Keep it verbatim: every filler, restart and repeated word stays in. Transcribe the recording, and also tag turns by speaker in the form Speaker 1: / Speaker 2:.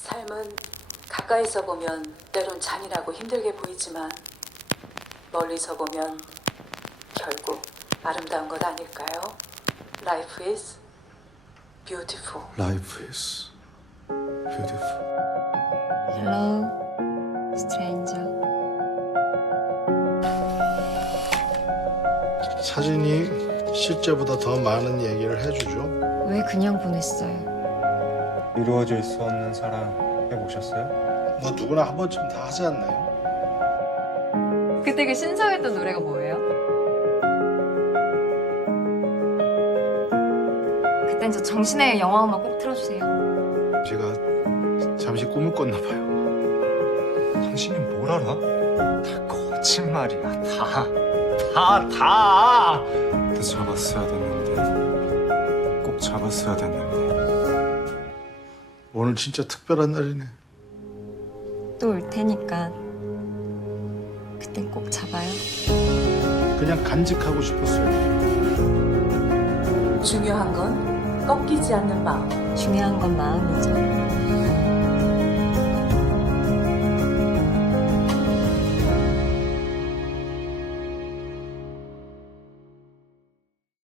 Speaker 1: 삶은 가까이서 보면 때론 잔인하고 힘들게 보이지만 멀리서 보면 결국 아름다운 것 아닐까요? Life is beautiful.
Speaker 2: Life is beautiful.
Speaker 3: Hello, stranger.
Speaker 2: 사진이 실제보다 더 많은 얘기를 해주죠.
Speaker 3: 왜 그냥 보냈어요?
Speaker 4: 이루어질 수 없는 사랑 해보셨어요?
Speaker 2: 뭐 누구나 한 번쯤 다 하지 않나요?
Speaker 3: 그때 그 신청했던 노래가 뭐예요? 그땐 저 정신의 영화 음악 꼭 틀어주세요.
Speaker 2: 제가 잠시 꿈을 꿨나 봐요.
Speaker 4: 당신이 뭘 알아? 다 거짓말이야. 다. 다, 다! 더 잡았어야 됐는데. 꼭 잡았어야 됐는데.
Speaker 2: 오늘 진짜 특별한 날이네.
Speaker 3: 또 올 테니까 그땐 꼭 잡아요.
Speaker 2: 그냥 간직하고 싶었어요.
Speaker 1: 중요한 건 꺾이지 않는 마음.
Speaker 3: 중요한 건 마음이죠.